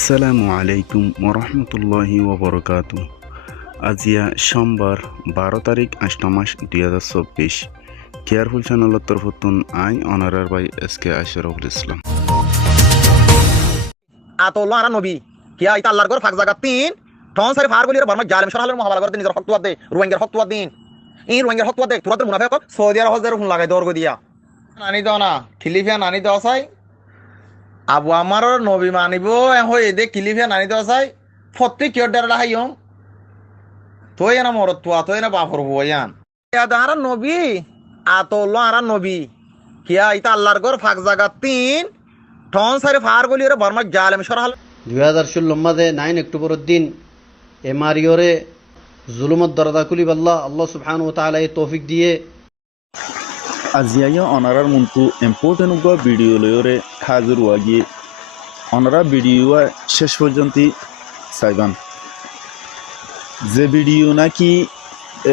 আসসালামু আলাইকুম ওরহমতুল্লাহি ওবরকাতু। আজিয়া সোমবার 12 তারিখ 8 মাস 2024। কেয়ারফুল চ্যানেলের তরফতুন I অনারার by SK Ashraful Islam. আতোল্লাহ আরা নবী কিয়া ইতা আল্লাহর ঘর ফাক জায়গা তিন টন সারি ফার গলির বারমা জালেম সরালের মহাবালা করে নিজের হকতুয়া দে রোহিঙ্গার হকতুয়া দিন রোহিঙ্গার হকতুয়া দে তোরাদের মুনাফিক সৌদি আরব হজের হুন লাগাই দর্গ দিয়া নানি দাও না খিলিফিয়া নানি দাও চাই আবু আমার নবী মানিব হই দে খিলিফিয়া নানি দাও চাই ফত্তি কিয়র ডারা হাইয়ম তোই না মরত তুয়া তোই না বাফর হুয়ান আরা নবী আতোল্লাহ আরা নবী কিয়া ইতা আল্লাহর ঘর ফাক জায়গা তিন টন সারি ফার গলির বারমা জালেম সরাল 2016 মাঝে 9 অক্টোবরের দিন এমারিওরে জুলুমত দরজা খুলি আল্লাহ সুবহানাহু ওয়া তাআলা এই তৌফিক দিয়ে আজিয়া অনারার মন্তু ইম্পর্টেন্ট ভিডিও লয়রে হাজির ওয়াগিয়ে অনারা ভিডিও শেষ পর্যন্ত চাইবান যে ভিডিও নাকি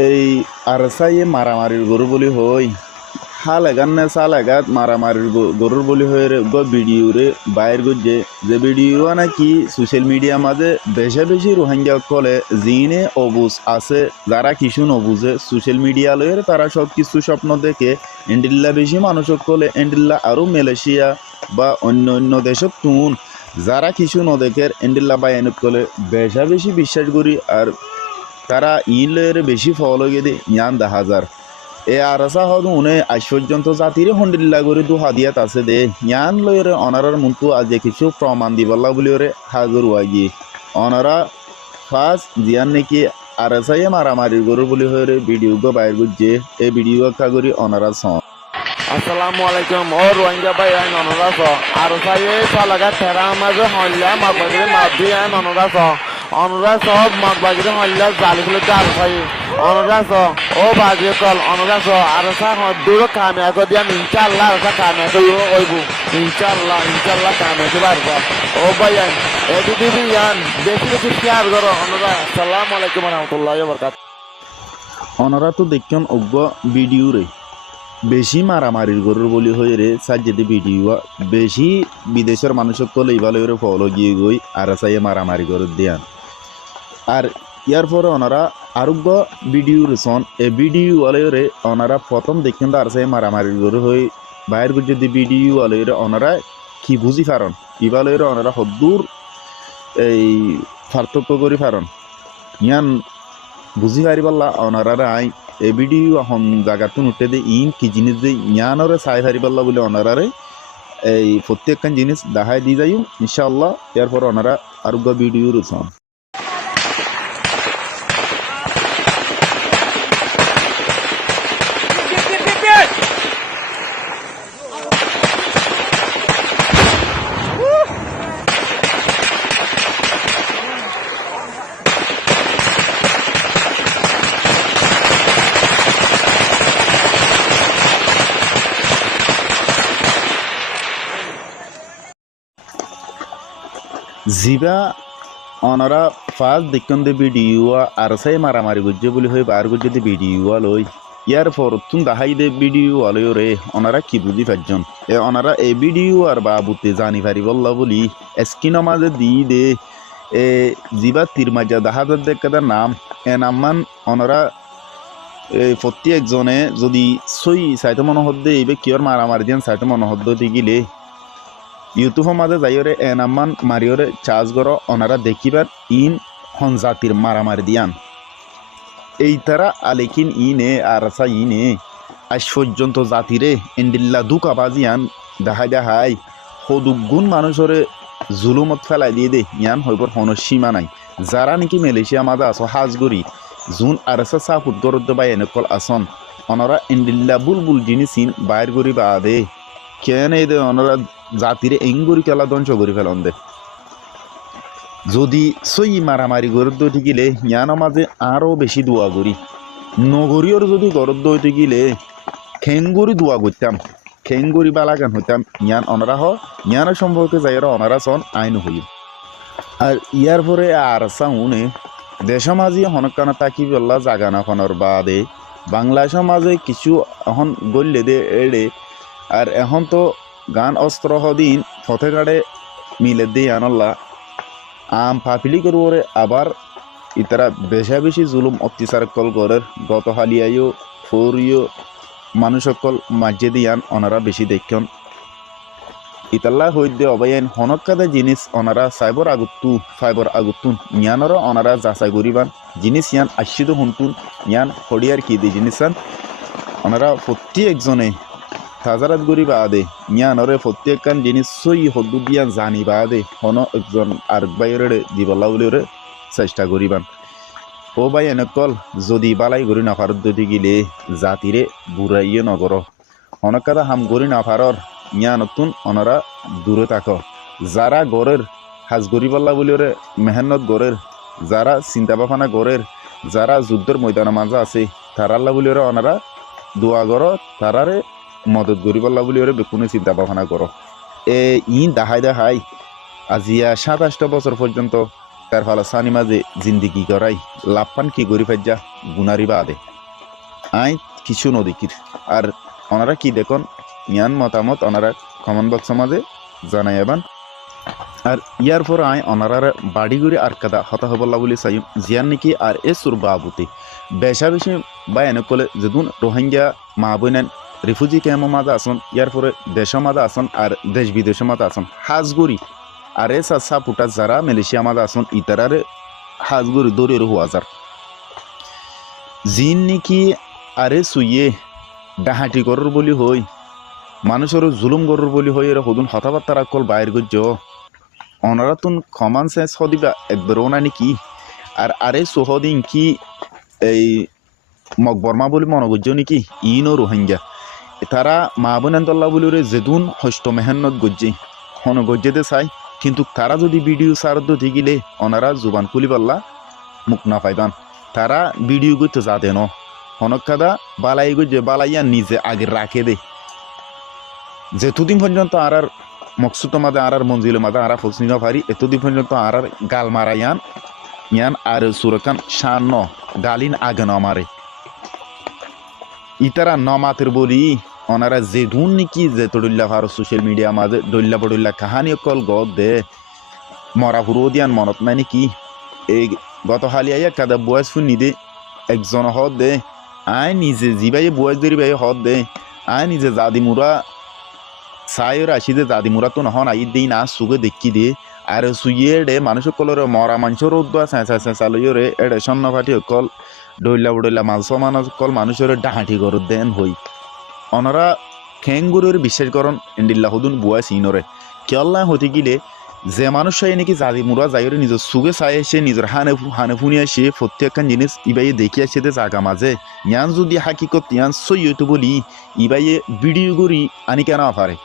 এই আরসাইয়ে মারামারির গরু বলি হই হাল এগান না সাল এগাত মারামারির গরুর বলি হয়ে ভিডিও রে বাইর গজে যে ভিডিও নাকি সোশ্যাল মিডিয়া মাঝে বেশি বেশি রোহিঙ্গা কলে জিনে অবুজ আছে যারা কিছু নবুঝে সোশ্যাল মিডিয়া লয়ের তারা সব কিছু স্বপ্ন দেখে এন্ডিল্লা বেশি মানুষ কলে এন্ডিল্লা আরও মালয়েশিয়া বা অন্য অন্য দেশত তুন যারা কিছু নদেখের এন্ডিল্লা বা এনত কলে বেশা বেশি বিশ্বাস করি আর তারা ইন লয়ের বেশি ফলো গেদে ইয়ান 10,000 এ আরসা হদ উনে আজ পর্যন্ত জাতিরে হন্ডিল্লা করে দু হাদিয়াত আছে দে ইয়ান লয়ের অনারার মন্তু আজ কিছু প্রমাণ দিবল্লা বলি ওরে হাজর ওয়াগি অনারা ফার্স্ট জিয়ান নাকি আরসাইয়ে মারামারি গরু বলি হয়ে ভিডিও গো বাইর গুজে এই ভিডিও কাগরি অনারা সন। আসসালামু আলাইকুম ও রোহিঙ্গা ভাই আইন অনরাস আরসাইয়ে সালাগা তেরা মাঝে হল্লা মাগবাগিরে মাদি আইন অনরাস অনরাস মাগবাগিরে হল্লা জালিগুলোতে আরসাই অনরাস ও বাগিরে কল অনরাস আরসা দূর কামিয়া কো দিয়া ইনশাআল্লাহ আরসা কামিয়া কো হইবু ইনশাআল্লাহ কামিয়া কো বারবা ও ভাই আইন এদিকে ইয়ান বেশি বেশি শেয়ার করো অনরাস আসসালামু আলাইকুম ওয়া রাহমাতুল্লাহি ওয়া বারাকাতুহু। অনারা তো দেখছেন অজ্ঞ ভিডিও রে বেশি মারামারির গরুর বলি হয়ে রে সাজ্জেদি ভিডিও বেশি বিদেশের মানুষের কলে ইভালে ফলো গিয়ে গই আর সাইয়ে মারামারি গরুর দিয়ান আর ইয়ার পরে ওনারা আরোগ্য ভিডিও রেসন এ ভিডিও আলয়রে ওনারা প্রথম দেখেন আর সাইয়ে মারামারির গরু হয়ে বাইর যদি ভিডিও আলয়রে ওনারা কি বুঝি পারন ইভালয়রে ওনারা হদ্দূর এই পার্থক্য করি পারন ইয়ান বুঝি পারি পারলা ওনারা আই এ ভিডিও এখন জায়গাতুন উঠে দে ইন কি জিনিস দে ইয়ানরে চাই পারি পারলা বলে ওনারারে এই প্রত্যেকখান জিনিস দেখাই দিয়ে যাই ইনশাআল্লাহ এরপর ওনারা আরোগ্য ভিডিও রয়েছেন। জিবা অনারা ফার্স্ট দেখুন দে ভিডিও আর সাই মারামারি গুজে বলি হয়ে বার গুজে দে ভিডিও লই ইয়ার পর তুন দাহাই দে ভিডিও আলয় রে ওনারা কি বুঝি পারজন এ ওনারা এই ভিডিও আর বাবুতে জানি পারি বললা বলি স্ক্রিনের মাঝে দি দে এ জিবা তিরমাজা দাহাজার দেখার নাম এ নামমান ওনারা প্রতি একজনে যদি সই সাইতে মনোহদ দে এইবে কিয়র মারামারি দিন সাইতে মনোহদ দিগিলে ইউটিউবের মাঝে যাইরে এনামান মারিওরে চার্জ করো ওনারা দেখিবার ইন হন জাতির মারামারি দিয়ান এই তারা আলেকিন ইনে আরসা ইনে আজ পর্যন্ত জাতিরে এন্ডিল্লা দুকাবাজিয়ান দেখাই সদুগুণ মানুষরে জুলুমত ফেলাই দিয়ে দে ইয়ান হইবার কোনো সীমা নাই যারা নাকি মালয়েশিয়া মাঝে আসো হাজগরি জুন আরসা সাফুত গরদ্দ বা এনেকল আসন ওনারা এন্ডিল্লা বুলবুল জিনিস বাইর করি বা দে কেন এই দে ওনারা জাতিরে এঙ্গুরি খেলা ধ্বংস করে ফেলন দে যদি সই মারামারি গরদ্দ ঠিকিলে ইয়ান মাঝে আরও বেশি দোয়া করি নগরীয়র যদি গরদ্দ হইতে গিলে খেঙ্গুরি দোয়া করতাম খেঙ্গুরি বালাগান হইতাম ইয়ান অনারা ইয়ানের সম্পর্কে যাইরা অনারা সন আইন হই আর ইয়ার পরে আর সাউনে দেশ মাঝি হনকানা তাকি বললা জাগানা খনর বাদে বাংলা সমাজে কিছু এখন গল্লে দে এড়ে আর এখন তো গান অস্ত্র হদিন ফতে গাড়ে মিলে দিয়ে আনল্লা আম ফাফিলি করবরে আবার ইতারা বেশা বেশি জুলুম অত্যাচার কল গরের গত হালিয়াইও ফৌরিও মানুষ সকল মাঝে দিয়ান ওনারা বেশি দেখন ইতাল্লা হইতে অবায়ন হনকাদা জিনিস ওনারা ফাইবর আগুতুন ইয়ানর ওনারা যাচাই করিবান জিনিস ইয়ান আশিদ হুন্তুন ইয়ান হরিয়ার কি দি জিনিসান ওনারা প্রত্যেকজনে হাজারাত গরিবা আদে ইয়ানরে প্রত্যেকখান জিনিস সই হদ্দু দিয়া জানিবা আদে হন একজন আর বাইরে দিবল্লা বলে চেষ্টা করিবান ও ভাই এনেকল যদি বালাই গরি নাফারত যদি গিলে জাতিরে বুড়াইয়ে নগর অনেকাদা হাম গরি নাফারর ইয়া নতুন অনারা দূরে থাক যারা গড়ের হাজ গরিবাল্লা বলিওরে মেহনত গড়ের যারা চিন্তা ভাবনা গড়ের যারা যুদ্ধের ময়দানের মাঝে আছে তারাল্লা বলিওরে অনারা দোয়া গর তারারে মদত গরিবাল্লা বলিওরে বেকুনে চিন্তা ভাবনা গর ই দেখাই আজিয়া ২৭টা বছর পর্যন্ত তার ফলে সানি মাঝে জিন্দিগি করাই লাভপান কি গরি ফাইজা গুনারি বা আদে আই কিছু নদীকির আর ওনারা কি দেখুন ইয়ান মতামত ওনারা কমেন্ট বক্সের মাঝে জানাইবান আর ইয়ার পর আই ওনারার বাড়ি ঘুরে আর কাদা হতা হবল্লা বলে চাই জিয়ান নাকি আর এ সুর বাবুতে বেশা বেশি বা এনে কলে যেদিন রোহিঙ্গা মা বোনেন রিফিউজি ক্যাম্পের মাঝে আসন ইয়ার পরে দেশের মাঝে আসন আর দেশ বিদেশের মাঝে আসন হাজগুড়ি আর এ সাসা পুটা যারা মালয়েশিয়া মাঝে আসন ইতারারে হাজগুড়ি দৌড়ের হাজার জিন নাকি আরে সুইয়ে ডাহাটি করর বলি হই মানুষের জুলুম গরুর বলি হই এর হদুন হতাবার্তারা কল বাইর গজ্জ অনারা তুন কমান সেন্স হদিবা একবারও না নাকি আর আরে সোহদিন কি এই মকবরমা বলি মনে গজ্জ নাকি ইনো রোহিঙ্গা তারা মা বোনেন্দল্লা বলি রে যেদুন হষ্ট মেহান্নত গজ্জে হন গজ্জেতে চাই কিন্তু তারা যদি ভিডিও সারদ গিলে ওনারা জুবান খুলি পাল্লা মুখ না পাইবান তারা ভিডিও করতে যাতে ন হনকাদা বালাই গজ্জে বালাইয়া নিজে আগে রাখে দে যেতদিন পর্যন্ত আর মকসুদ মাঝে আর মঞ্জিলের মাঝে আর ফসনি না পারি এতদিন পর্যন্ত আর গাল মারা ইয়ান আর সুরকান শান ন গালিন আগে ন মারে ইতারা নমাতের বলি ওনারা যে ধুন নাকি যে তডুল্লা ভারত সোশ্যাল মিডিয়া মাঝে ডল্লা বডুল্লা কাহানি অকল গদ দে মরা হুরো দিয়ান মনত নাই নাকি এই গত হালিয়া কাদা বয়স ফুন নিদে একজন হদ দে আই নিজে জিবাই বয়স ধরি বাই হদ দে আই নিজে জাদি মুরা সাইর আসিদে জাদি মুরা তো নহন আই দিই না সুগে দেখি দে আর সুইয়ে ডে মানুষ কলরে মরা মানুষের উদ্দা চেঁচালইও রে এডে সন্ন ফাটি অকল ডইলা বডইলা মানুষ কল মানুষের ডাহাটি গরত দেন হই ওনারা খেঙ্গুরের বিশ্বাস করন ইন্ডিল্লা হদুন বুয়া সিনরে কেল্লা হতে গিলে যে মানুষ নাকি জাদি মুরা যাইরে নিজের সুগে চাই আসে নিজের হানে ফুনি আসে প্রত্যেকখান জিনিস ইবাইয়ে দেখি আসে দে জাগা মাঝে ইয়ান যদি হাকিকত ইয়ান সইয়তো বলি ইবাইয়ে ভিডিও করি আনি কেন পারে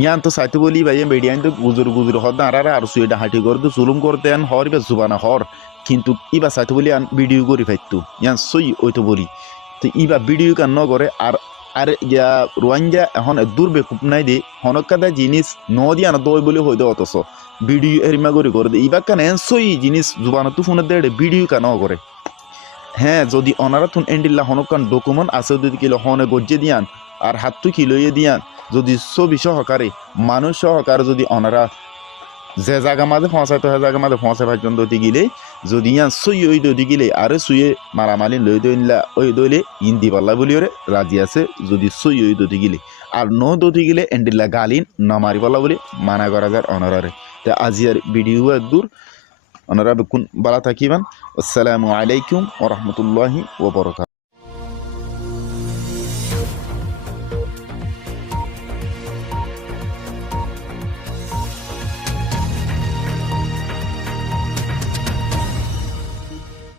ইয়ান তো চাইতে বলি ইবাইয়ে বেডিয়ান তো গুজুর হদ আর সুয়ে ডাহাটি করে তো জুলুম করতে আন হর ইবা জুবানা হর কিন্তু ইবা চাইতে বলি আন ভিডিও করি ফাইতো ইয়ান সই ওইতো বলি তো ইবা ভিডিও কেন ন করে আর ইয়া রোহিঙ্গা এখন দূর বেকুপ নাই দে হনকাদা জিনিস ন দিয়া না দই বলে হইতে অথচ ভিডিও এরিমা করে দে ইবা কেন সই জিনিস জুবানো তো ফোনে দেড়ে ভিডিও কেন করে হ্যাঁ যদি ওনারা তুন এন্ডিল্লা হনকান ডকুমেন্ট আছে যদি কিলো হনে গজ্জে দিয়ান আর হাতটু কিলোয়ে দিয়ান যদি ছবি সহকারে মানুষ সহকারে যদি ওনারা যে জায়গা মাঝে পৌঁছায় তো সে জায়গা মাঝে পৌঁছে পর্যন্ত গিলে যদি ইয়ান সই ওই দই গিলে আরে শুয়ে মারামালি লই দইলা ওই দইলে ইন্দি পাল্লা বলিওরে রাজি আছে যদি সই ওই দই গিলে আর ন দই গিলে এন্ডিল্লা গালিন না মারি পাল্লা বলে মানা করা যায় অনারারে তা আজিয়ার ভিডিও দূর ওনারা বেকুন বালা থাকিবান আসসালামু আলাইকুম ওয়া রাহমাতুল্লাহি ওয়া বারাকাতুহু।